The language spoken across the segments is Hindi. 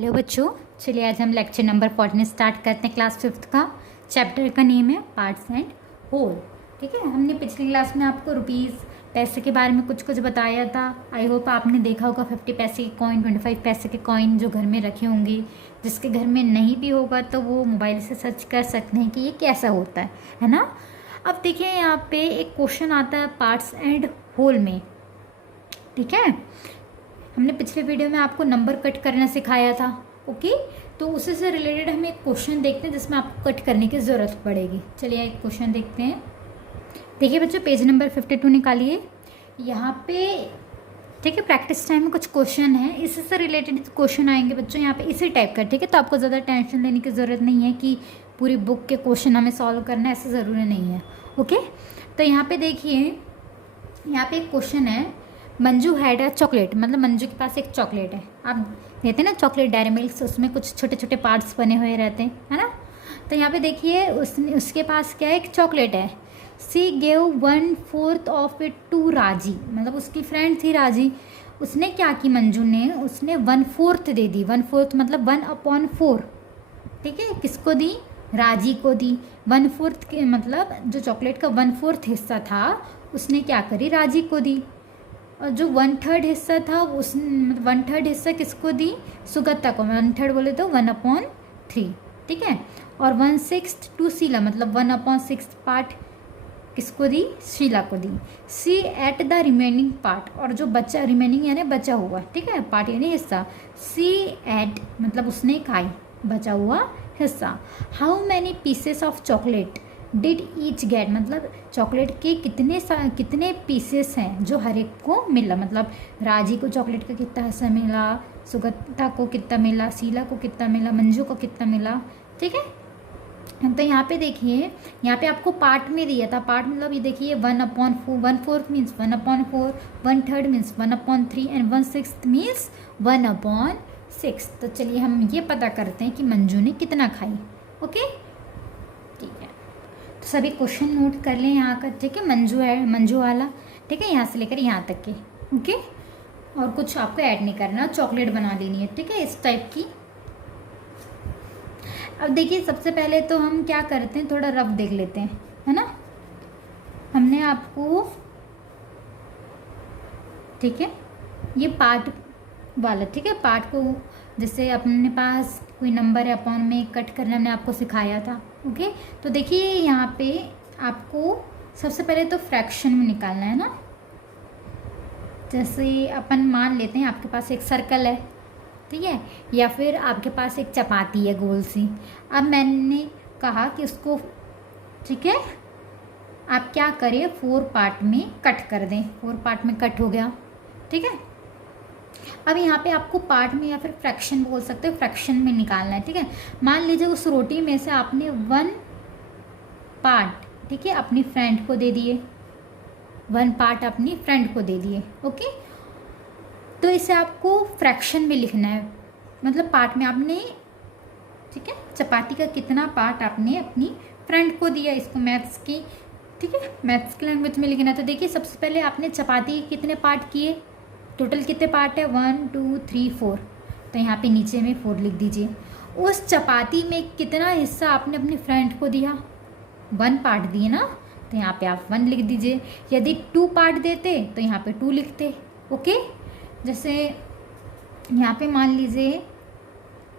हेलो बच्चों, चलिए आज हम लेक्चर नंबर 14 स्टार्ट करते हैं। क्लास 5 का चैप्टर का नेम है पार्ट्स एंड होल। ठीक है, हमने पिछली क्लास में आपको रुपीज़ पैसे के बारे में कुछ बताया था। आई होप आपने देखा होगा 50 पैसे के कॉइन, 25 पैसे के कॉइन जो घर में रखे होंगे। जिसके घर में नहीं भी होगा तो वो मोबाइल से सर्च कर सकते हैं कि ये कैसा होता है ना। अब देखिए यहाँ पे एक क्वेश्चन आता है पार्ट्स एंड होल में। ठीक है, हमने पिछले वीडियो में आपको नंबर कट करना सिखाया था। ओके, तो उसी से रिलेटेड हम एक क्वेश्चन देखते हैं जिसमें आपको कट करने की ज़रूरत पड़ेगी। चलिए एक क्वेश्चन देखते हैं। देखिए बच्चों, पेज नंबर 52 निकालिए यहाँ पे। ठीक है, प्रैक्टिस टाइम में कुछ क्वेश्चन है, इसी से रिलेटेड क्वेश्चन आएंगे बच्चों यहाँ पे इसी टाइप का। ठीक है, तो आपको ज़्यादा टेंशन लेने की ज़रूरत नहीं है कि पूरी बुक के क्वेश्चन हमें सॉल्व करना है, ऐसा ज़रूरी नहीं है। ओके, तो यहाँ पे देखिए, यहाँ पे एक क्वेश्चन है, मंजू हैड अ चॉकलेट, मतलब मंजू के पास एक चॉकलेट है। आप देते हैं ना चॉकलेट डेयरी मिल्क, उसमें कुछ छोटे छोटे पार्ट्स बने हुए रहते हैं, है ना। तो यहाँ पे देखिए उसके पास क्या है, एक चॉकलेट है। She gave 1/4 of it to Raji, मतलब उसकी फ्रेंड थी राजी। उसने क्या की, मंजू ने उसने 1/4 दे दी। 1/4 मतलब 1/4। ठीक है, किसको दी, राजी को दी। 1/4 के मतलब जो चॉकलेट का 1/4 हिस्सा था उसने क्या करी, राजी को दी। और जो 1/3 हिस्सा था उस 1/3 हिस्सा किसको दी, सुगत्ता को। 1/3 बोले तो 1/3। ठीक है, और 1/6 टू शीला, मतलब 1/6 पार्ट किसको दी, शीला को दी। सी एट द रिमेनिंग पार्ट, और जो बचा, रिमेनिंग यानी बचा हुआ, ठीक है, पार्ट यानी हिस्सा। सी एट मतलब उसने खाई बचा हुआ हिस्सा। How many pieces of chocolate did each get, मतलब चॉकलेट के कितने पीसेस हैं जो हर एक को मिला। मतलब राजी को चॉकलेट का कितना हिस्सा मिला, सुगत्ता को कितना मिला, शीला को कितना मिला, मंजू को कितना मिला। ठीक है, तो यहाँ पे देखिए, यहाँ पे आपको पार्ट में दिया था। पार्ट मतलब ये देखिए 1/4, 1/4 मीन्स 1/4, 1/3 मीन्स 1/3 एंड 1/6 मीन्स 1/6। तो चलिए हम ये पता करते हैं कि मंजू ने कितना खाई। ओके, ठीक है, तो सभी क्वेश्चन नोट कर लें यहाँ का। ठीक है, मंजू है, मंजू वाला। ठीक है, यहाँ से लेकर यहाँ तक के। ओके, और कुछ आपको ऐड नहीं करना, चॉकलेट बना लेनी है। ठीक है, इस टाइप की। अब देखिए, सबसे पहले तो हम क्या करते हैं, थोड़ा रफ देख लेते हैं, है ना। हमने आपको, ठीक है, ये पार्ट वाला, ठीक है, पार्ट को जैसे अपने पास कोई नंबर है अपॉन में कट करना हमने आपको सिखाया था। ओके, तो देखिए यहाँ पे आपको सबसे पहले तो फ्रैक्शन में निकालना है ना। जैसे अपन मान लेते हैं आपके पास एक सर्कल है, ठीक है, या फिर आपके पास एक चपाती है गोल सी। अब मैंने कहा कि उसको, ठीक है, आप क्या करें, 4 पार्ट में कट कर दें। 4 पार्ट में कट हो गया। ठीक है, अब यहाँ पे आपको पार्ट में या फिर फ्रैक्शन बोल सकते हो, फ्रैक्शन में निकालना है। ठीक है, मान लीजिए उस रोटी में से आपने 1 पार्ट, ठीक है, अपनी फ्रेंड को दे दिए। 1 पार्ट अपनी फ्रेंड को दे दिए। ओके, तो इसे आपको फ्रैक्शन में लिखना है, मतलब पार्ट में आपने, ठीक है, चपाती का कितना पार्ट आपने अपनी फ्रेंड को दिया। इसको मैथ्स की, ठीक है, मैथ्स की लैंग्वेज में लिखना। तो देखिए सबसे पहले आपने चपाती के कितने पार्ट किए, टोटल कितने पार्ट है, 1 2 3 4। तो यहाँ पे नीचे में 4 लिख दीजिए। उस चपाती में कितना हिस्सा आपने अपनी फ्रेंड को दिया, 1 पार्ट दिए ना, तो यहाँ पे आप 1 लिख दीजिए। यदि 2 पार्ट देते तो यहाँ पे 2 लिखते। ओके, जैसे यहाँ पे मान लीजिए,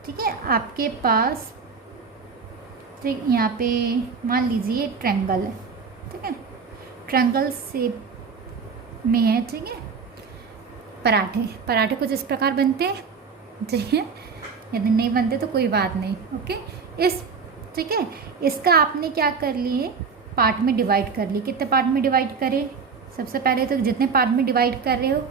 ठीक है, आपके पास, ठीक, यहाँ पे मान लीजिए ट्रायंगल है, ठीक है, ट्रायंगल शेप में है। ठीक है, पराठे कुछ इस प्रकार बनते हैं, ठीक है, यदि नहीं बनते तो कोई बात नहीं। ओके, ठीक है, इसका आपने क्या कर लिए, पार्ट में डिवाइड कर लिए। कितने पार्ट में डिवाइड करें, सबसे पहले तो जितने पार्ट में डिवाइड कर रहे हो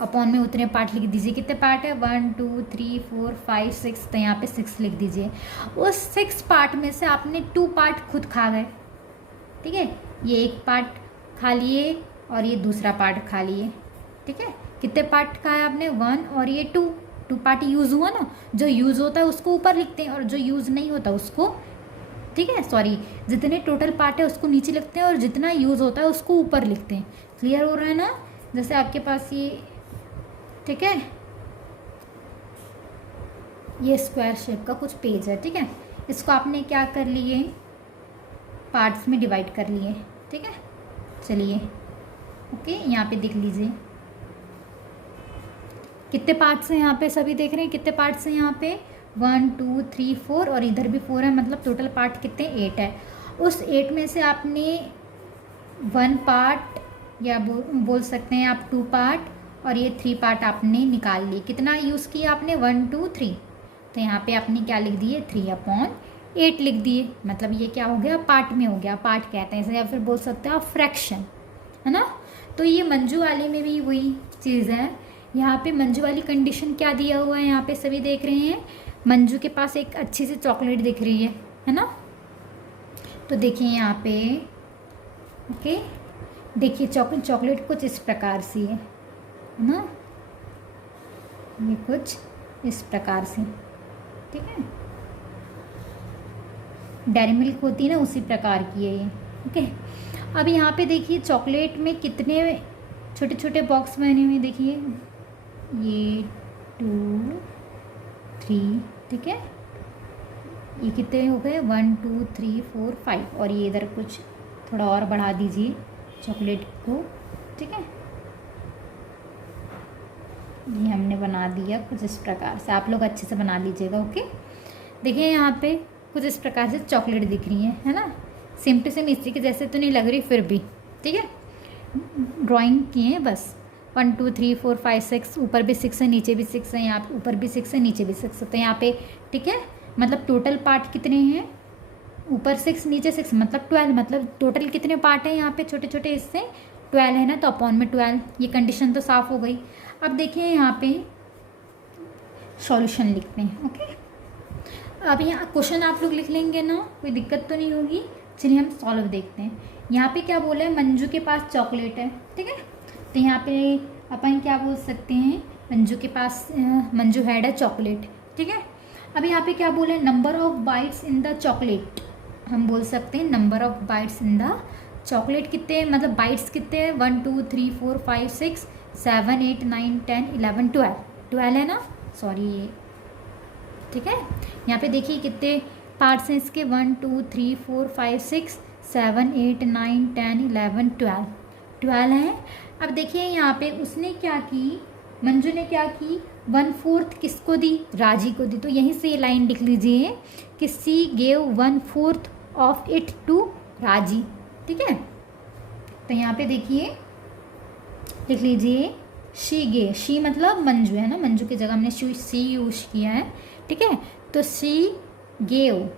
अपॉन में उतने पार्ट लिख दीजिए। कितने पार्ट है, 1 2 3 4 5 6, तो यहाँ पे 6 लिख दीजिए। उस 6 पार्ट में से आपने 2 पार्ट खुद खा गए। ठीक है, ये एक पार्ट खा लिए और ये दूसरा पार्ट खा लिए। ठीक है, कितने पार्ट खाया आपने, 1 और ये 2 पार्ट यूज़ हुआ ना। जो यूज़ होता है उसको ऊपर लिखते हैं और जो यूज़ नहीं होता उसको, ठीक है, सॉरी, जितने टोटल पार्ट है उसको नीचे लिखते हैं और जितना यूज़ होता है उसको ऊपर लिखते हैं। क्लियर हो रहा है ना। जैसे आपके पास ये, ठीक है, ये स्क्वायर शेप का कुछ पेज है, ठीक है। इसको आपने क्या कर लिए, पार्ट्स में डिवाइड कर लिए, ठीक है। चलिए ओके, यहाँ पे देख लीजिए कितने पार्ट्स हैं यहाँ पे, सभी देख रहे हैं कितने पार्ट्स हैं यहाँ पे, 1 2 3 4 और इधर भी 4 है, मतलब टोटल पार्ट कितने 8 है। उस 8 में से आपने 1 पार्ट या बोल सकते हैं आप 2 पार्ट और ये 3 पार्ट आपने निकाल लिए। कितना यूज़ किया आपने, 1 2 3, तो यहाँ पे आपने क्या लिख दिए 3/8 लिख दिए, मतलब ये क्या हो गया, पार्ट में हो गया, पार्ट कहते हैं इसे, या फिर बोल सकते हैं आप फ्रैक्शन, है ना। तो ये मंजू वाले में भी वही चीज़ है। यहाँ पे मंजू वाली कंडीशन क्या दिया हुआ है, यहाँ पे सभी देख रहे हैं, मंजू के पास एक अच्छी सी चॉकलेट दिख रही है ना। तो देखिए यहाँ पे ओके, देखिए चॉकलेट कुछ इस प्रकार से है ना, ये कुछ इस प्रकार से, ठीक है। डेयरी मिल्क होती है ना, उसी प्रकार की है ये, ओके। अब यहाँ पे देखिए चॉकलेट में कितने छोटे छोटे बॉक्स बने हुए, देखिए ये 2 3, ठीक है। ये कितने हो गए, 1 2 3 4 5, और ये इधर कुछ थोड़ा और बढ़ा दीजिए चॉकलेट को, ठीक है। ये हमने बना दिया कुछ इस प्रकार से, आप लोग अच्छे से बना लीजिएगा, ओके। देखिए यहाँ पे कुछ इस प्रकार से चॉकलेट दिख रही है ना, सेम टू सेम इसी के जैसे तो नहीं लग रही फिर भी, ठीक है। ड्राइंग किए हैं बस, 1 2 3 4 5 6, ऊपर भी 6 है नीचे भी 6 है, यहाँ पे ऊपर भी 6 है नीचे भी 6 है, तो यहाँ पे ठीक है, मतलब टोटल पार्ट कितने हैं, ऊपर 6 नीचे 6, मतलब 12, मतलब टोटल कितने पार्ट हैं यहाँ पे छोटे छोटे हिस्से, 12 है ना, तो अपॉन में 12, ये कंडीशन तो साफ हो गई। अब देखिए यहाँ पे सॉल्यूशन लिखते हैं, ओके। अब यहाँ क्वेश्चन आप लोग लिख लेंगे ना, कोई दिक्कत तो नहीं होगी। चलिए हम सॉल्व देखते हैं। यहाँ पे क्या बोला है, मंजू के पास चॉकलेट है, ठीक है। तो यहाँ पे अपन क्या बोल सकते हैं, मंजू के पास मंजू हैड है चॉकलेट, ठीक है। अब यहाँ पे क्या बोला है, number of bytes in the chocolate, हम बोल सकते हैं number of bytes in the chocolate कितने, मतलब बाइट्स कितने हैं, 1 2 3 4 5 6 7 8 9 10 11 12 है ना, सॉरी ये, ठीक है। यहाँ पे देखिए कितने पार्ट्स हैं इसके, 1 2 3 4 5 6 7 8 9 10 11 12 हैं। अब देखिए यहाँ पे उसने क्या की, मंजू ने क्या की, 1/4 किसको दी, राजी को दी। तो यहीं से ये लाइन लिख लीजिए कि she gave 1/4 of it to Raji, ठीक है। तो यहाँ पे देखिए लिख लीजिए शी गे, शी मतलब मंजू है ना, मंजू की जगह हमने सी यूज किया है, ठीक है। तो सी गेव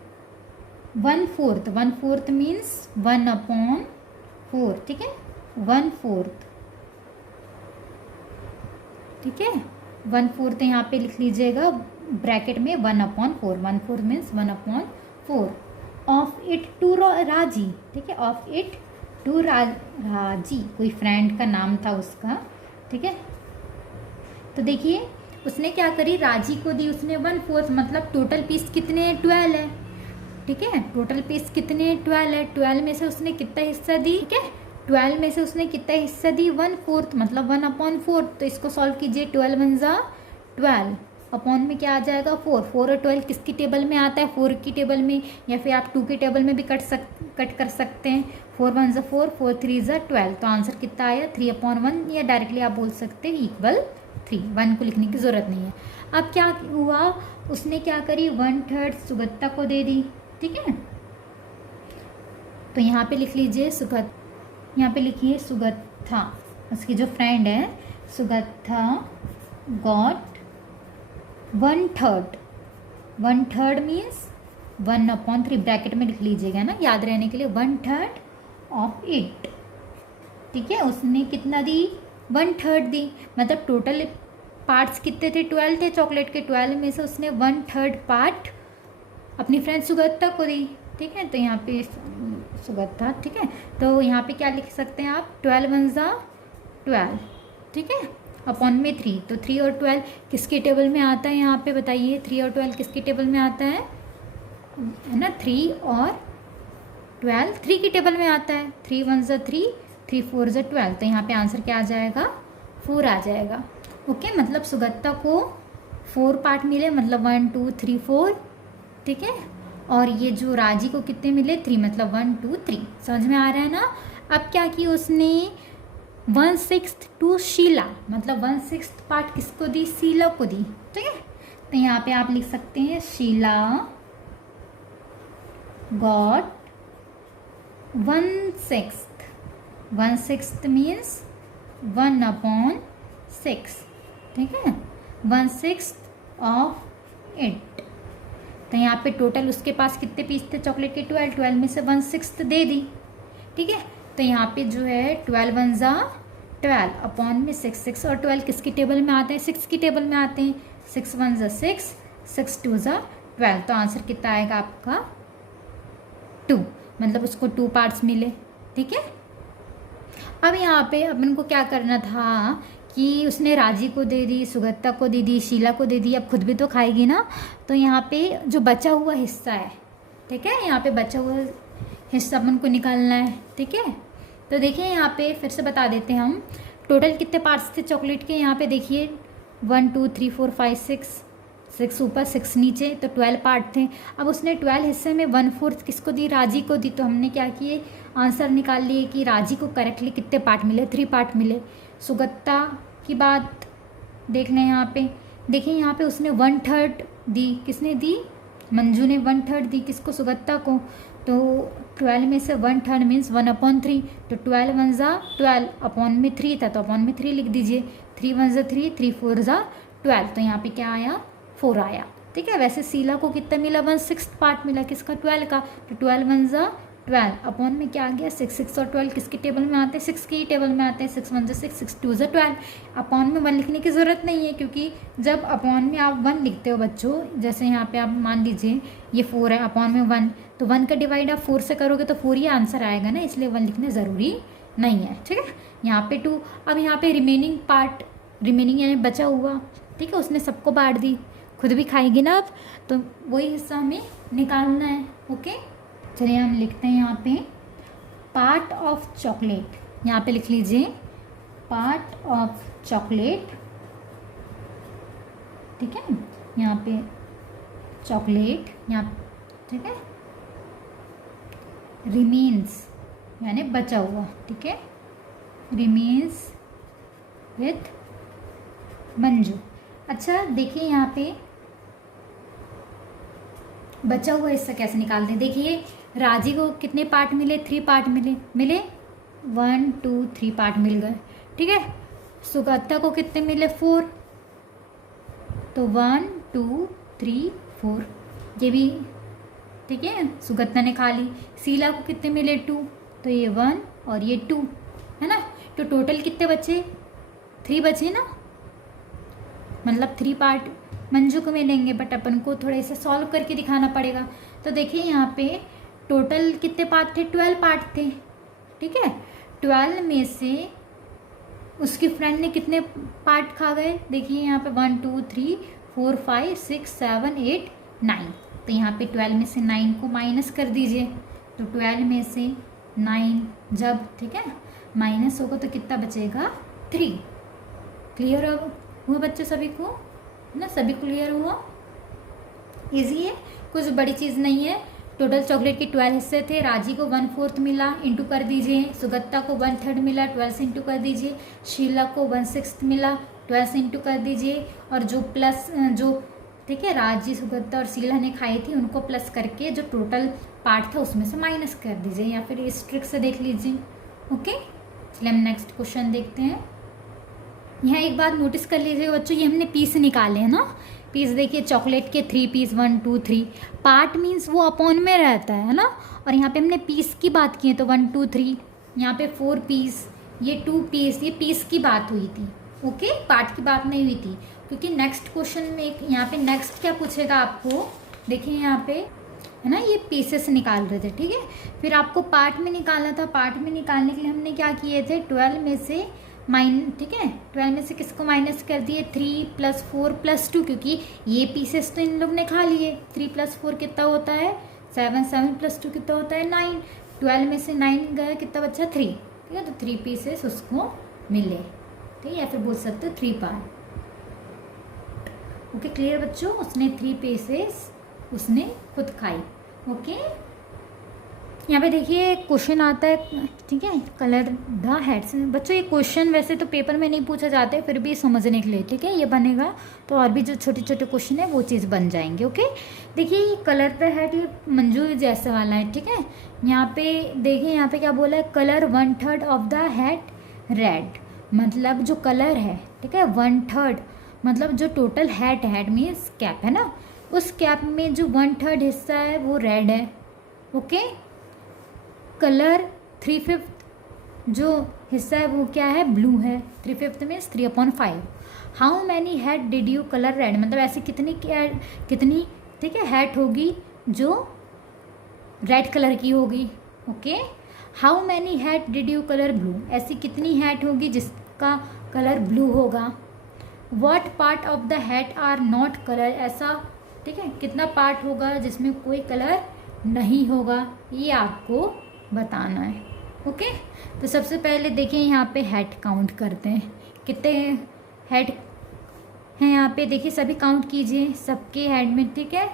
1/4 मीन्स 1/4, ठीक है, 1/4, ठीक है। 1/4 यहाँ पे लिख लीजिएगा ब्रैकेट में 1/4, 1/4 means 1/4 of it to Raji, ठीक है, ऑफ इट टू राजी, कोई फ्रेंड का नाम था उसका, ठीक है। तो देखिए उसने क्या करी, राजी को दी उसने 1/4, मतलब टोटल पीस कितने हैं, 12 है, ठीक है। टोटल पीस कितने हैं, 12 है। 12 में से उसने कितना हिस्सा दी, ठीक है, 12 में से उसने कितना हिस्सा दी, 1/4, मतलब 1/4। तो इसको सॉल्व कीजिए, 12 1 जा 12, अपॉन में क्या आ जाएगा 4 और 12 किसकी टेबल में आता है, 4 की टेबल में, या फिर आप 2 की टेबल में भी कट कर सकते हैं। 4 1 जा 4, 4 3 जा 12, तो आंसर कितना आया 3/1, या डायरेक्टली आप बोल सकते हैं इक्वल 3, 1 को लिखने की ज़रूरत नहीं है। अब क्या हुआ, उसने क्या करी, 1/3 सुगत्ता को दे दी, ठीक है। तो यहाँ पे लिख लीजिए यहाँ पे लिखिए सुगत्था, उसकी जो फ्रेंड है सुगत्था गॉट 1/3, 1/3 मीन्स 1/3, ब्रैकेट में लिख लीजिएगा ना याद रहने के लिए, 1/3 ऑफ इट, ठीक है। उसने कितना दी, 1/3 दी, मतलब टोटल पार्ट्स कितने थे, 12 थे चॉकलेट के, 12 में से उसने 1/3 पार्ट अपनी फ्रेंड सुगत्ता को दी, ठीक है। तो यहाँ पे सुगत्ता, ठीक है। तो यहाँ पे क्या लिख सकते हैं आप, 12 1 जा 12, ठीक है, अपॉन में 3। तो 3 और 12 किसके टेबल में आता है, यहाँ पे बताइए 3 और 12 किसके टेबल में आता है ना, 3 और 12 3 की टेबल में आता है। 3 1 जा 3, 3 4 जा 12, तो यहाँ पे आंसर क्या आ जाएगा, 4 आ जाएगा, ओके। मतलब सुगत्ता को 4 पार्ट मिले, मतलब 1 2 3 4, ठीक है। और ये जो राजी को कितने मिले, 3, मतलब 1 2 3। समझ में आ रहा है ना। अब क्या किया उसने, 1/6 टू शीला, मतलब 1/6 पार्ट किसको दी, शीला को दी, ठीक है। तो यहाँ पे आप लिख सकते हैं शीला गॉट 1/6, 1/6 मीन्स 1/6, ठीक है, 1/6 ऑफ इट। तो यहाँ पे टोटल उसके पास कितने पीस थे चॉकलेट के, 12, 12 में से 1/6 दे दी, ठीक है। तो यहाँ पे जो है 12 1 जा 12 अपॉन में 6, 6 और 12 किसकी टेबल में आते हैं, 6 की टेबल में आते हैं, 6 1 जा 6, 6 2 जा 12। तो आंसर कितना आएगा आपका 2, मतलब उसको 2 पार्ट्स मिले, ठीक है। अब यहाँ पे अपन को क्या करना था कि उसने राजी को दे दी, सुगत्ता को दे दी, शीला को दे दी, अब खुद भी तो खाएगी ना। तो यहाँ पे जो बचा हुआ हिस्सा है, ठीक है, यहाँ पे बचा हुआ हिस्सा अपन को निकालना है, ठीक है। तो देखिए यहाँ पे फिर से बता देते हैं हम, टोटल कितने पार्ट्स थे चॉकलेट के, यहाँ पे देखिए 1 2 3 4 5 6, 6 ऊपर 6 नीचे, तो 12 पार्ट थे। अब उसने 12 हिस्से में 1/4 किसको दी, राजी को दी। तो हमने क्या किए, आंसर निकाल लिए कि राजी को करेक्टली कितने पार्ट मिले, 3 पार्ट मिले। सुगत्ता की बात देख लें यहाँ पे, देखिए यहाँ पे उसने 1/3 दी, किसने दी, मंजू ने 1/3 दी, किसको, सुगत्ता को। तो 12 में से 1/3 मीन्स 1/3, तो 12 1 जा 12 अपॉन में 3 था, तो अपॉन में 3 लिख दीजिए, 3 1 जा 3, 3 4 जा 12। तो यहाँ पे क्या आया, 4 आया, ठीक है। वैसे शीला को कितना मिला, 1/6 पार्ट मिला, किसका, 12 का। तो 12 1 जा 12 अपॉन में क्या आ गया, 6, 6 और 12 किसकी टेबल में आते हैं, 6 की टेबल में आते हैं, 6 1 जा 6, 6 2 जा 12। अपॉन में 1 लिखने की ज़रूरत नहीं है, क्योंकि जब अपॉन में आप 1 लिखते हो बच्चों, जैसे यहाँ पे आप मान लीजिए ये 4 है, अपॉन में 1, तो 1 का डिवाइड आप 4 से करोगे तो 4 ही आंसर आएगा ना, इसलिए 1 लिखना ज़रूरी नहीं है, ठीक है। यहाँ पे 2, अब यहाँ पे रिमेनिंग पार्ट, रिमेनिंग यानी बचा हुआ, ठीक है, उसने सबको बांट दी, खुद भी खाएगी ना अब, तो वही हिस्सा हमें निकालना है, ओके। चलिए हम लिखते हैं यहाँ पे पार्ट ऑफ चॉकलेट, यहाँ पे लिख लीजिए पार्ट ऑफ चॉकलेट, ठीक है, यहाँ पे चॉकलेट, यहाँ, ठीक है, रिमेन्स यानी बचा हुआ, ठीक है, रिमेन्स विथ मंजू। अच्छा देखिए यहाँ पे बचा हुआ हिस्सा कैसे निकालते हैं, देखिए राजी को कितने पार्ट मिले, 3 पार्ट मिले 1 2 3 पार्ट मिल गए, ठीक है। सुगत्ता को कितने मिले, 4, तो 1 2 3 4, ये भी ठीक है, सुगत्ता ने खा ली। शीला को कितने मिले, 2, तो ये 1 और ये 2 है ना। तो टोटल कितने बचे, 3 बचे ना, मतलब 3 पार्ट मंजू को मिलेंगे, बट अपन को थोड़ा इसे सॉल्व करके दिखाना पड़ेगा। तो देखिए यहाँ पे टोटल कितने पार्ट थे, 12 पार्ट थे, ठीक है। 12 में से उसकी फ्रेंड ने कितने पार्ट खा गए, देखिए यहाँ पे 1 2 3 4 5 6 7 8 9, तो यहाँ पे 12 में से 9 को माइनस कर दीजिए, तो 12 में से 9 जब, ठीक है, माइनस होगा तो कितना बचेगा, 3। क्लियर हुआ बच्चों सभी को ना, सभी क्लियर हुआ, इजी है, कुछ बड़ी चीज़ नहीं है। टोटल चॉकलेट के 12 हिस्से थे, राजी को 1/4 मिला, इंटू कर दीजिए, सुगत्ता को 1/3 मिला, 12 से इंटू कर दीजिए, शीला को 1/6 मिला, 12 से इंटू कर दीजिए, और जो प्लस जो, ठीक है, राजी सुगत्ता और शीला ने खाई थी उनको प्लस करके जो टोटल पार्ट था उसमें से माइनस कर दीजिए, या फिर इस ट्रिक से देख लीजिए, ओके। चलिए हम नेक्स्ट क्वेश्चन देखते हैं। यहाँ एक बात नोटिस कर लीजिएगा बच्चों, ये हमने पीस निकाले हैं ना, पीस देखिए चॉकलेट के 3 पीस, 1 2 3, पार्ट मीन्स वो अपॉन में रहता है ना, और यहाँ पे हमने पीस की बात की है, तो 1 2 3, यहाँ पे 4 पीस, ये 2 पीस, ये पीस की बात हुई थी, ओके, पार्ट की बात नहीं हुई थी, क्योंकि नेक्स्ट क्वेश्चन में यहाँ पे नेक्स्ट क्या पूछेगा आपको, देखिए यहाँ पे है ना, ये पीसेस निकाल रहे थे, ठीक है। फिर आपको पार्ट में निकालना था, पार्ट में निकालने के लिए हमने क्या किए थे, 12 में से ठीक है, 12 में से किसको माइनस कर दिए, 3 + 4 + 2, क्योंकि ये पीसेस तो इन लोग ने खा लिए। 3 + 4 कितना होता है, 7, 7 + 2 कितना होता है, 9। 12 में से 9 गया, कितना बचा, 3, ठीक है। तो 3 पीसेस उसको मिले, ठीक है, या फिर बोल सकते हो 3 पार्ट, ओके क्लियर बच्चों, उसने 3 पीसेस उसने खुद खाई। ओके यहाँ पे देखिए क्वेश्चन आता है, ठीक है, कलर द हेड्स। बच्चों ये क्वेश्चन वैसे तो पेपर में नहीं पूछा जाता है, फिर भी समझने के लिए, ठीक है, ये बनेगा तो और भी जो छोटे छोटे क्वेश्चन है वो चीज़ बन जाएंगे। ओके देखिए ये कलर द हेड, ये मंजू जैसे वाला है, ठीक है। यहाँ पे देखिए यहाँ पे क्या बोला है, colour 1/3 of the head red, मतलब जो कलर है, ठीक है, 1/3 मतलब जो टोटल हेड मीन्स कैप है ना, उस कैप में जो 1/3 हिस्सा है वो रेड है। ओके कलर 3/5 जो हिस्सा है वो क्या है, ब्लू है। 3/5 means 3/5। How many head did you colour red, मतलब ऐसी कितनी ठीक है हेड होगी जो रेड कलर की होगी। Okay how many head did you colour blue, ऐसी कितनी हेड होगी जिसका कलर ब्लू होगा। What part of the head are not colour, ऐसा ठीक है कितना पार्ट होगा जिसमें कोई कलर नहीं होगा, ये आपको बताना है। ओके तो सबसे पहले देखिए यहाँ पे हेड काउंट करते हैं, कितने हेड हैं यहाँ पे, देखिए सभी काउंट कीजिए सबके हेड में, ठीक है।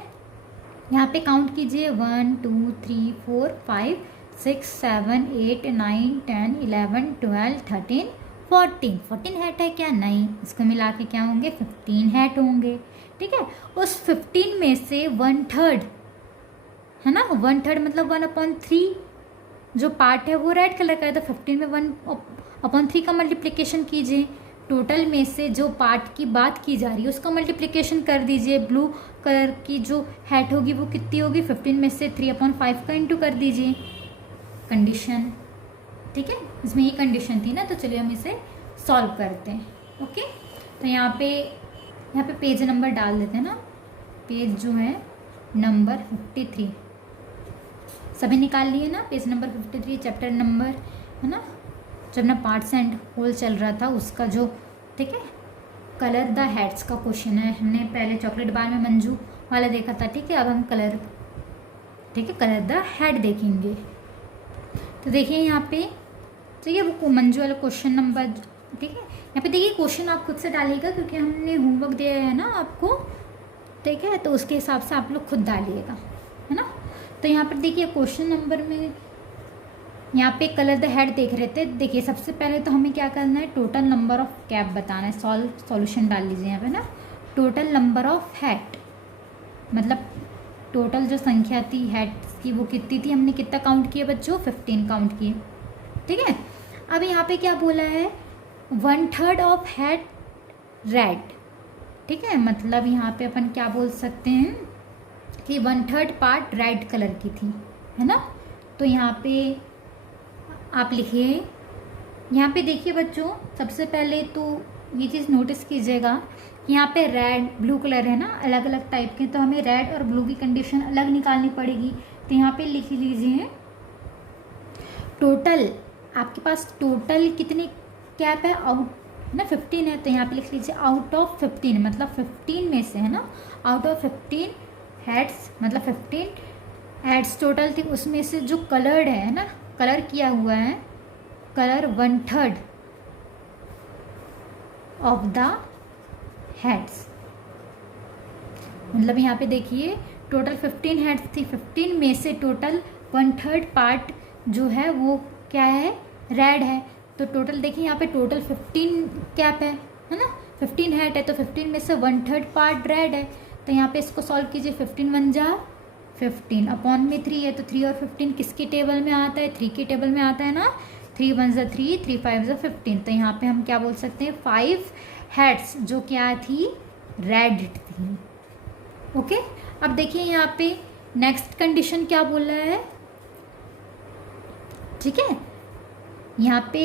यहाँ पे काउंट कीजिए 1 2 3 4 5 6 7 8 9 10 11 12 13 14 हेड है क्या, नहीं, इसको मिला के क्या होंगे 15 हेड होंगे, ठीक है। उस 15 में से 1/3 है ना, 1/3 मतलब 1/3 जो पार्ट है वो रेड कलर का है, तो 15 में 1/3 का मल्टीप्लिकेशन कीजिए। टोटल में से जो पार्ट की बात की जा रही है उसका मल्टीप्लिकेशन कर दीजिए। ब्लू कलर की जो हेड होगी वो कितनी होगी, 15 में से 3/5 का इंटू कर दीजिए। कंडीशन, ठीक है, इसमें ये कंडीशन थी ना, तो चलिए हम इसे सॉल्व करते हैं। ओके तो यहाँ पे पेज नंबर डाल देते हैं ना, पेज जो है नंबर 53 सभी निकाल लिए ना, पेज नंबर 53 चैप्टर नंबर है ना, जब ना पार्ट्स एंड होल चल रहा था उसका जो, ठीक है, कलर द हेड्स का क्वेश्चन है। हमने पहले चॉकलेट बार में मंजू वाला देखा था, ठीक है, अब हम कलर, ठीक है, कलर द हेड देखेंगे। तो देखिए यहाँ पे, ठीक है, वो मंजू वाला क्वेश्चन नंबर, ठीक है, यहाँ पे देखिए क्वेश्चन आप खुद से डालिएगा क्योंकि हमने होमवर्क दिया है ना आपको, ठीक है, तो उसके हिसाब से आप लोग खुद डालिएगा, है ना। तो यहाँ पर देखिए क्वेश्चन नंबर में यहाँ पे कलर द हेड देख रहे थे। देखिए सबसे पहले तो हमें क्या करना है, टोटल नंबर ऑफ कैप बताना है। सॉल्यूशन डाल लीजिए यहाँ पे ना, टोटल नंबर ऑफ हेड मतलब टोटल जो संख्या थी हेड्स की वो कितनी थी, हमने कितना काउंट किया बच्चों, 15 काउंट किए, ठीक है। अब यहाँ पे क्या बोला है, 1/3 ऑफ हेड रेड, ठीक है, मतलब यहाँ पे अपन क्या बोल सकते हैं कि 1/3 पार्ट रेड कलर की थी, है ना। तो यहाँ पे आप लिखिए, यहाँ पे देखिए बच्चों सबसे पहले तो ये चीज़ नोटिस कीजिएगा कि यहाँ पे रेड ब्लू कलर है ना, अलग अलग टाइप के, तो हमें रेड और ब्लू की कंडीशन अलग निकालनी पड़ेगी। तो यहाँ पे लिख लीजिए टोटल, आपके पास टोटल कितनी कैप है, आउट ना 15 है, तो यहाँ पे लिख लीजिए आउट ऑफ 15 मतलब 15 में से, है ना, आउट ऑफ 15 हेड्स मतलब 15 हेड्स टोटल थी, उसमें से जो कलर्ड है ना, कलर किया हुआ है, कलर 1/3 ऑफ द हेड्स, मतलब यहाँ पे देखिए टोटल 15 हेड्स थी, 15 में से टोटल 1/3 पार्ट जो है वो क्या है, रेड है। तो टोटल देखिए यहाँ पे टोटल 15 कैप है ना, 15 हेड है, तो 15 में से 1/3 पार्ट रेड है। तो यहाँ पे इसको सॉल्व कीजिए, 15 1 जा 15 अपॉन में 3 है, तो 3 और 15 किसकी टेबल में आता है, 3 की टेबल में आता है ना, 3 1 जा 3 3 5 जा 15। तो यहाँ पे हम क्या बोल सकते हैं, 5 हेड्स जो क्या थी, रेड थी। ओके अब देखिए यहाँ पे नेक्स्ट कंडीशन क्या बोल रहा है, ठीक है, यहाँ पे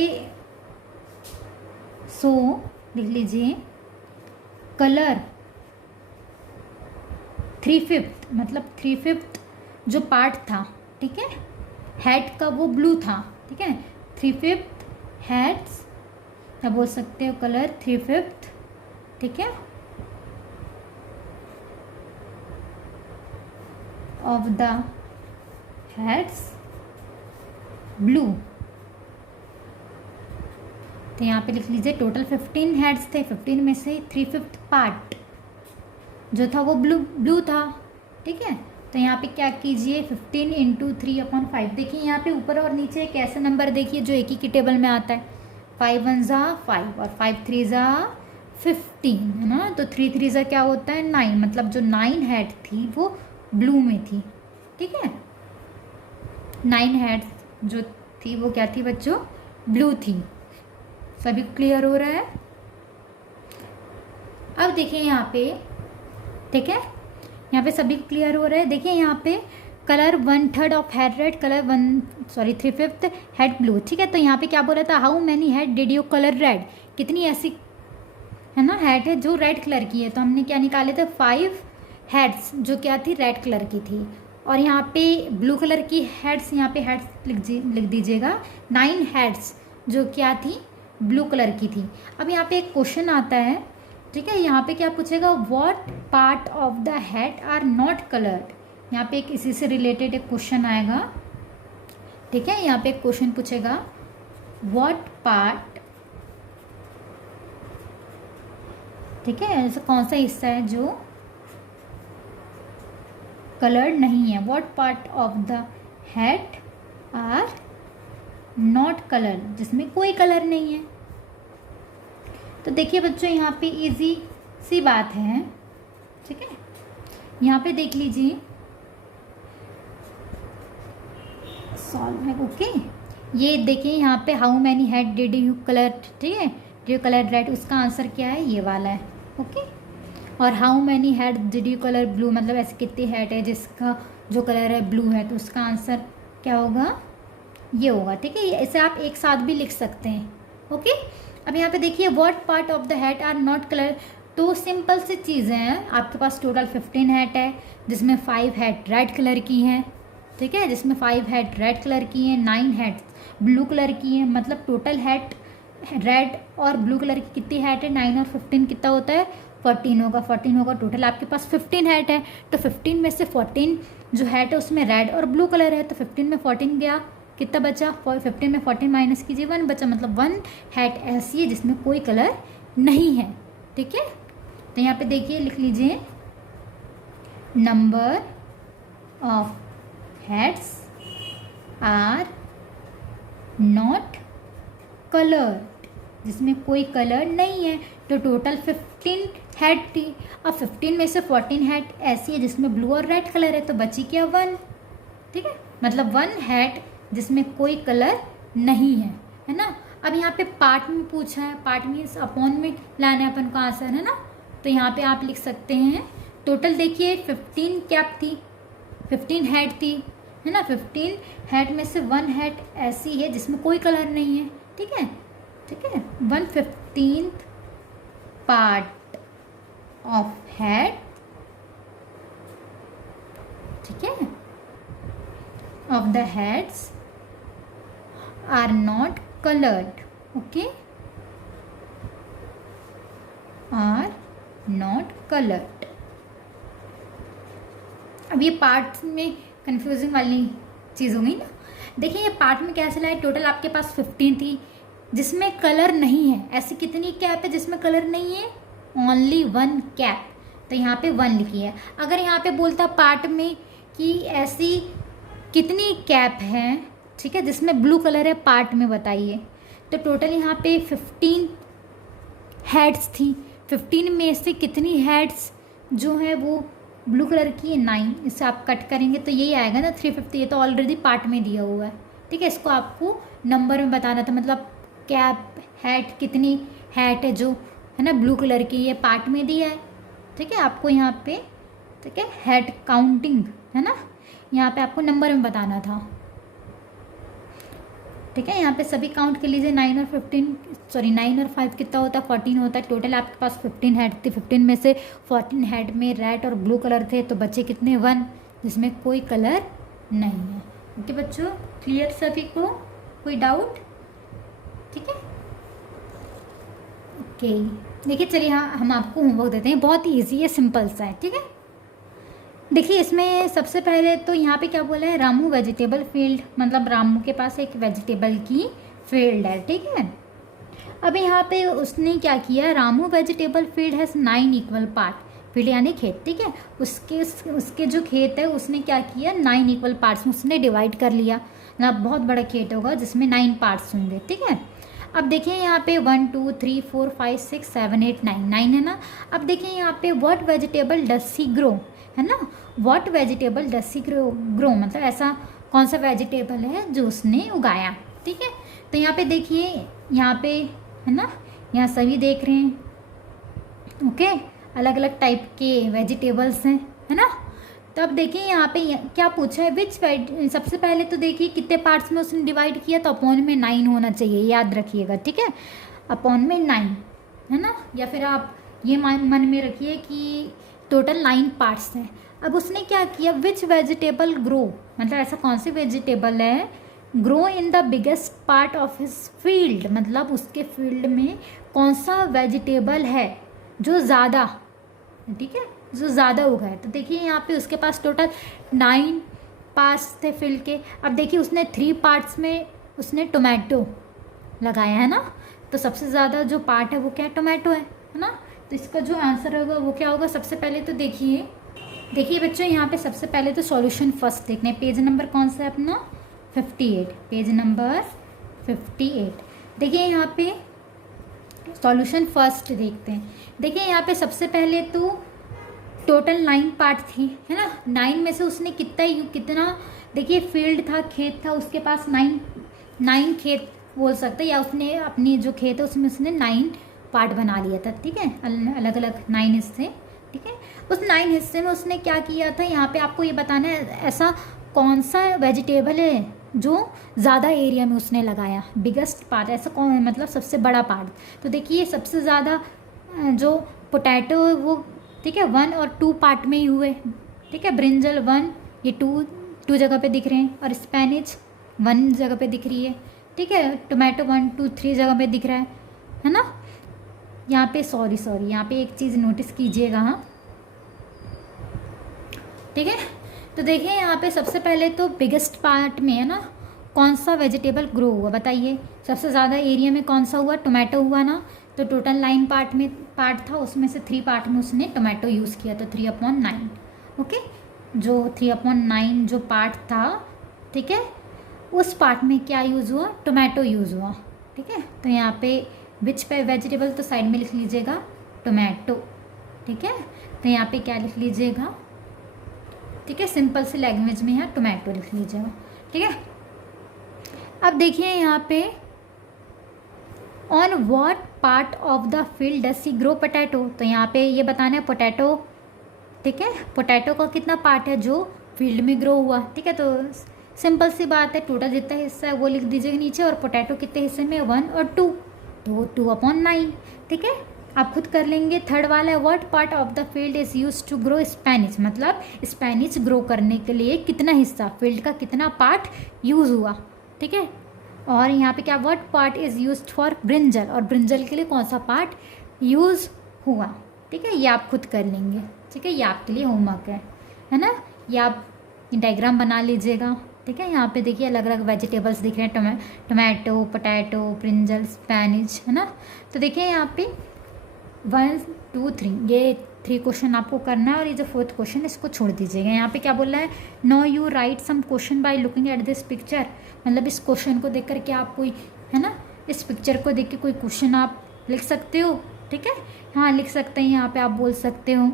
सो लिख लीजिए कलर 3/5 मतलब 3/5 जो पार्ट था, ठीक है, हेड का वो ब्लू था, ठीक है, 3/5 हेड्स क्या बोल सकते हो, कलर 3/5, ठीक है, ऑफ द हेड्स ब्लू। तो यहाँ पे लिख लीजिए टोटल 15 हेड्स थे, 15 में से 3/5 पार्ट जो था वो ब्लू था, ठीक है। तो यहाँ पे क्या कीजिए 15 इंटू 3/5। देखिए यहाँ पे ऊपर और नीचे एक ऐसा नंबर देखिए जो एक ही की टेबल में आता है। 5 1 ज़ा 5 और 5 3 ज़ा 15, है ना। तो 3 3 ज़ा क्या होता है 9, मतलब जो 9 हेड थी वो ब्लू में थी, ठीक है। 9 हेड जो थी वो क्या थी बच्चों, ब्लू थी। सभी क्लियर हो रहा है। अब देखिए यहाँ पे, ठीक है, यहाँ पे सभी क्लियर हो रहा है। देखिए यहाँ पे colour 1/3 of head red, colour 3/5 head blue, ठीक है। तो यहाँ पे क्या बोला था, how many head did you colour red, कितनी ऐसी है ना हेड है जो रेड कलर की है। तो हमने क्या निकाले थे 5 हेड्स जो क्या थी रेड कलर की थी। और यहाँ पे ब्लू कलर की हेड्स, यहाँ पे हेड्स लिख दीजिएगा 9 हेड्स जो क्या थी ब्लू कलर की थी। अब यहाँ पे एक क्वेश्चन आता है, ठीक है। यहाँ पे क्या पूछेगा, what part of the head are not coloured. यहाँ पे एक इसी से रिलेटेड एक क्वेश्चन आएगा, ठीक है। यहाँ पे एक क्वेश्चन पूछेगा व्हाट पार्ट, ठीक है, ऐसा कौन सा हिस्सा है जो कलर्ड नहीं है। What part of the head are not coloured, जिसमें कोई कलर नहीं है। तो देखिए बच्चों यहाँ पे इजी सी बात है, ठीक है। यहाँ पे देख लीजिए सॉल्व है, ओके। ये देखिए यहाँ पे how many head did you colour, ठीक है, डिड यू कलर रेड, उसका आंसर क्या है ये वाला है, ओके। और how many head did you colour blue, मतलब ऐसे कितनी हेड है जिसका जो कलर है ब्लू है, तो उसका आंसर क्या होगा ये होगा, ठीक है। इसे आप एक साथ भी लिख सकते हैं, ओके। अब यहाँ पे देखिए what part of the head are not colour, तो सिंपल सी चीज़ें हैं। आपके पास टोटल 15 हेड है जिसमें 5 हेड रेड कलर की हैं, ठीक है, जिसमें 5 हेड रेड कलर की हैं, 9 हेड ब्लू कलर की हैं। मतलब टोटल हेड रेड और ब्लू कलर की कितनी हेड है 9 और 15 कितना होता है 14 होगा। 14 होगा, टोटल आपके पास 15 हेड है। तो 15 में से 14 जो हेड है उसमें रेड और ब्लू कलर है, तो 15 में 14 गया, कितना बचा 15 में 14 माइनस कीजिए 1 बचा, मतलब 1 हेड ऐसी है जिसमें कोई कलर नहीं है, ठीक है। तो यहाँ पे देखिए लिख लीजिए number of heads are not coloured, जिसमें कोई कलर नहीं है। तो टोटल 15 हेड थी। अब 15 में से 14 हेड ऐसी है जिसमें ब्लू और रेड कलर है, तो बची क्या 1, ठीक है, मतलब 1 हेड जिसमें कोई कलर नहीं है ना। अब यहाँ पे पार्ट में पूछा है, पार्ट मीन्स अपॉन में लाना है अपन को आंसर, है ना। तो यहाँ पे आप लिख सकते हैं टोटल देखिए 15 कैप थी, 15 हेड थी, है ना। 15 हेड में से 1 हेड ऐसी है जिसमें कोई कलर नहीं है, ठीक है, ठीक है। 1/15 पार्ट ऑफ हेड, ठीक है, of the heads are not coloured, okay, are not coloured. अब ये पार्ट में कंफ्यूजिंग वाली चीज़ हो गई ना। देखिए ये पार्ट में क्या चला है, टोटल आपके पास 15 थी जिसमें कलर नहीं है। ऐसी कितनी कैप है जिसमें कलर नहीं है, ओनली 1 कैप, तो यहाँ पे 1 लिखी है। अगर यहाँ पे बोलता पार्ट में कि ऐसी कितनी कैप है, ठीक है, जिसमें ब्लू कलर है पार्ट में बताइए, तो टोटल यहाँ पे 15 हेड्स थी। 15 में से कितनी हेड्स जो है वो ब्लू कलर की है 9, इससे आप कट करेंगे तो यही आएगा ना 350। ये तो ऑलरेडी पार्ट में दिया हुआ है, ठीक है। इसको आपको नंबर में बताना था, मतलब कैप हेड कितनी हेड है जो है ना ब्लू कलर की, ये पार्ट में दिया है, ठीक है। आपको यहाँ पे, ठीक है, हेड काउंटिंग है ना, यहाँ पे आपको नंबर में बताना था, ठीक है। यहाँ पे सभी काउंट कर लीजिए 9 और 5 कितना होता है 14 होता है। टोटल आपके पास 15 हेड थी, 15 में से 14 हेड में रेड और ब्लू कलर थे, तो बचे कितने 1 जिसमें कोई कलर नहीं है। ओके बच्चों, क्लियर सभी को, कोई डाउट, ठीक है, ओके। देखिए चलिए हाँ हम आपको होमवर्क देते हैं, बहुत ही ईजी है, सिंपल सा है, ठीक है। देखिए इसमें सबसे पहले तो यहाँ पे क्या बोला है, रामू वेजिटेबल फील्ड, मतलब रामू के पास एक वेजिटेबल की फील्ड है, ठीक है। अब यहाँ पे उसने क्या किया, Ramu vegetable field has 9 equal part, field यानी खेत, ठीक है। उसके जो खेत है उसने क्या किया, 9 इक्वल पार्ट्स में उसने डिवाइड कर लिया ना। बहुत बड़ा खेत होगा जिसमें 9 पार्ट्स होंगे, ठीक है। अब देखिए यहाँ पे 1 2 3 4 5 6 7 8 9 है ना। अब देखिए यहाँ पे what vegetable does he grow, है ना। What vegetable does he grow मतलब ऐसा कौन सा वेजिटेबल है जो उसने उगाया, ठीक है। तो यहाँ पे देखिए, यहाँ पे है ना, यहाँ सभी देख रहे हैं, ओके। अलग अलग टाइप के वेजिटेबल्स हैं, है ना। तो अब देखिए यहाँ पे क्या पूछा है, विच सबसे पहले तो देखिए कितने पार्ट्स में उसने डिवाइड किया, तो अपॉन में 9 होना चाहिए, याद रखिएगा, ठीक है। अपॉन में 9, है ना। या फिर आप ये मन में रखिए कि टोटल 9 पार्ट्स हैं। अब उसने क्या किया, विच वेजिटेबल ग्रो मतलब ऐसा कौन सी वेजिटेबल है grow in the biggest part of his field, मतलब उसके फील्ड में कौन सा वेजिटेबल है जो ज़्यादा, ठीक है, जो ज़्यादा उगा है। तो देखिए यहाँ पे उसके पास टोटल 9 पार्ट्स थे फील्ड के। अब देखिए उसने 3 पार्ट्स में उसने टोमेटो लगाया है ना। तो सबसे ज़्यादा जो पार्ट है वो क्या, टोमेटो है ना। तो इसका जो आंसर होगा वो क्या होगा, सबसे पहले तो देखिए बच्चों, यहाँ पे सबसे पहले तो सॉल्यूशन फर्स्ट देखने, पेज नंबर कौन सा है अपना, 58, पेज नंबर 58। देखिए यहाँ पे सॉल्यूशन फर्स्ट देखते हैं। देखिए यहाँ पे सबसे पहले तो टोटल 9 पार्ट थी, है ना। 9 में से उसने कितना देखिए फील्ड था, खेत था, उसके पास 9 खेत बोल सकते हैं, या उसने अपनी जो खेत है उसमें उसने 9 पार्ट बना लिया था, ठीक है। अलग अलग 9 हिस्से, ठीक है। उस 9 हिस्से में उसने क्या किया था, यहाँ पे आपको ये बताना है ऐसा कौन सा वेजिटेबल है जो ज़्यादा एरिया में उसने लगाया, बिगेस्ट पार्ट, ऐसा कौन है मतलब सबसे बड़ा पार्ट। तो देखिए सबसे ज़्यादा जो पोटैटो है वो, ठीक है, 1 और 2 पार्ट में ही हुए, ठीक है। ब्रिंजल 1, ये 2 जगह पे दिख रहे हैं, और स्पेनिच 1 जगह पे दिख रही है, ठीक है। टोमेटो 1 2 3 जगह पे दिख रहा है ना। यहाँ पे सॉरी यहाँ पे एक चीज़ नोटिस कीजिएगा, हाँ, ठीक है। तो देखिए यहाँ पे सबसे पहले तो बिगेस्ट पार्ट में, है ना, कौन सा वेजिटेबल ग्रो हुआ बताइए। सबसे ज़्यादा एरिया में कौन सा हुआ, टोमेटो हुआ ना। तो टोटल 9 पार्ट था, उसमें से 3 पार्ट में उसने टोमेटो यूज़ किया, तो 3/9, ओके। जो 3/9 जो पार्ट था, ठीक है, उस पार्ट में क्या यूज़ हुआ, टोमेटो यूज़ हुआ, ठीक है। तो यहाँ पे विच पे वेजिटेबल तो साइड में लिख लीजिएगा टोमेटो, ठीक है। तो यहाँ पे क्या लिख लीजिएगा, ठीक है, सिंपल से लैंग्वेज में यहाँ टोमेटो लिख लीजिएगा, ठीक है। अब देखिए यहाँ पे on what part of the field does he grow potato, तो यहाँ पे ये बताना है पोटैटो, ठीक है। पोटैटो का कितना पार्ट है जो फील्ड में ग्रो हुआ, ठीक है। तो सिंपल सी बात है, टोटल जितना हिस्सा है वो लिख दीजिएगा नीचे, और पोटैटो कितने हिस्से में, 1 और 2, तो 2/9, ठीक है। आप खुद कर लेंगे। थर्ड वाला है what part of the field is use to grow spinach, मतलब स्पेनिच ग्रो करने के लिए कितना हिस्सा, फील्ड का कितना पार्ट यूज़ हुआ, ठीक है। और यहाँ पे क्या, what part is use for brinjal, और ब्रिंजल के लिए कौन सा पार्ट यूज़ हुआ, ठीक है। ये आप खुद कर लेंगे, ठीक है, ये आपके लिए होमवर्क है ना। ये आप डायग्राम बना लीजिएगा, ठीक है। यहाँ पे देखिए अलग अलग वेजिटेबल्स दिख रहे हैं, टोमेटो, पोटैटो, ब्रिंजल, स्पेनिच, है ना। तो देखिए यहाँ पे 1 2 3 ये 3 क्वेश्चन आपको करना है, और ये जो 4th क्वेश्चन इसको छोड़ दीजिएगा। यहाँ पे क्या बोल रहा है, no you write some question by looking at this picture, मतलब इस क्वेश्चन को देख करके आप कोई, है ना, इस पिक्चर को देख के कोई क्वेश्चन आप लिख सकते हो, ठीक है। हाँ लिख सकते हैं, यहाँ पे आप बोल सकते हो,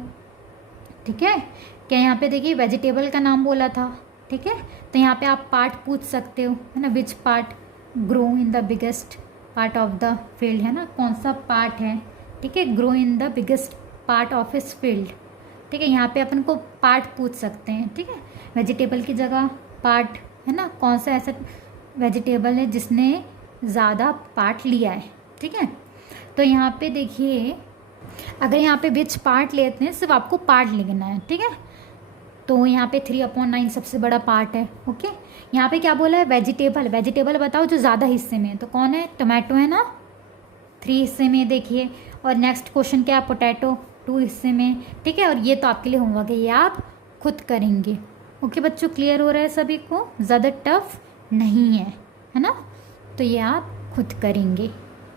ठीक है। क्या यहाँ पे देखिए वेजिटेबल का नाम बोला था, ठीक है। तो यहाँ पे आप पार्ट पूछ सकते हो, है ना, which part grow in the biggest part of the field, है ना, कौन सा पार्ट है, ठीक है, grow in the biggest part of his field, ठीक है। यहाँ पे अपन को पार्ट पूछ सकते हैं, ठीक है। वेजिटेबल की जगह पार्ट, है ना, कौन सा ऐसा वेजिटेबल है जिसने ज़्यादा पार्ट लिया है, ठीक है। तो यहाँ पे देखिए अगर यहाँ पे विच पार्ट लेते हैं, सिर्फ आपको पार्ट लिखना है, ठीक है। तो यहाँ पे 3/9 सबसे बड़ा पार्ट है, ओके। यहाँ पे क्या बोला है, वेजिटेबल बताओ जो ज़्यादा हिस्से में है, तो कौन है, टोमेटो है ना, 3 हिस्से में देखिए। और नेक्स्ट क्वेश्चन क्या है, पोटैटो 2 हिस्से में, ठीक है। और ये तो आपके लिए होमवर्क है, ये आप खुद करेंगे, ओके बच्चों। क्लियर हो रहा है सभी को, ज़्यादा टफ नहीं है ना। तो ये आप खुद करेंगे,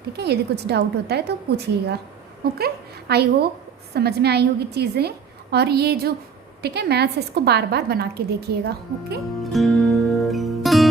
ठीक है। यदि कुछ डाउट होता है तो पूछिएगा, ओके। आई होप समझ में आई होगी चीज़ें। और ये जो ठीक है मैथ्स, इसको बार बार बना के देखिएगा। ओके।